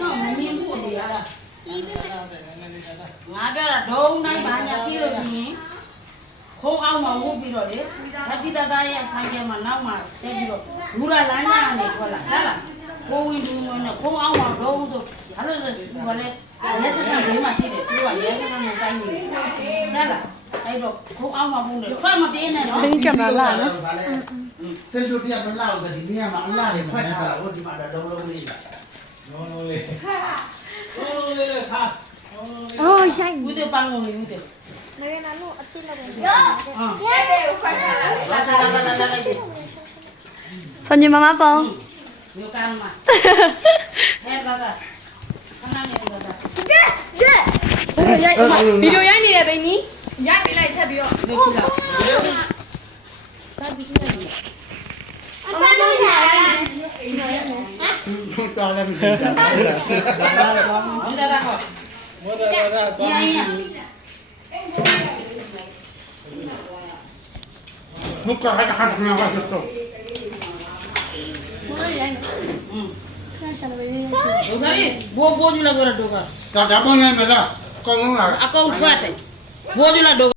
တော့မမြင်ဘူးလေရတာငါပြောတာဒုံတိုင်းဘာညာပြီးလို့ရှိရင်ခုံးအောင်မှဝုတ်ပြီးတော့လေဓာတိတသားရဲ့ဆိုင်ကမှာနောက်မှတက်ပြီးတော့လူလာလမ်းညာနေထွက်လာဟုတ်လားကိုဝင်ဘူးနဲ့ခုံးအောင်မှဒုံဆိုဘာလို့ဆိုဘာလဲရဲစခန်းဘေးမှာရှိတယ်သူကရဲစခန်းကိုတိုင်းနေတယ်ဟုတ်လားအဲ့တော့ခုံးအောင်မှဘူးလေထွက်မပြေးနဲ့နော် လင်းကမလာနော် စင်တူတရမလာဘူးဒီနေ့မှာအလားတွေဖွက်ထားတာဟိုဒီမှာတော့လုံးလေးပါ လုံးလေးလုံးလေးခါ အော်ရိုက် ဘူးတဲ့ပန်းလုံးလေးဘူးတဲ့ နေနာလို့အတိတ်လည်း ရဲတယ်ခွက်ထားလာလာဆန်ညီမမပေါင်း မျိုးကမ်းမှာဟဲ့ဘာသာခဏနေဘာသာ ရိုက်ဗီဒီယိုရိုက်နေတယ်ဘိန်းကြီးရိုက်ပေးလိုက်ချက်ပြီးတော့ ဒီလိုလား အမလို့ရတာ တော်လည်းမသိဘူး ဟောတာဟော မောဒရာတော့ ညာညာ มุกก็ให้หันมาว่าจะตก อืมဒုက္ခရီဘိုးဘိုးကျလာကြတော့ဒုက္ခ ก็ดับเบิ้ลเลยมั้ยล่ะกองลงล่ะ အကောင်ထွက်တယ်ဘိုးကျလာဒုက္ခ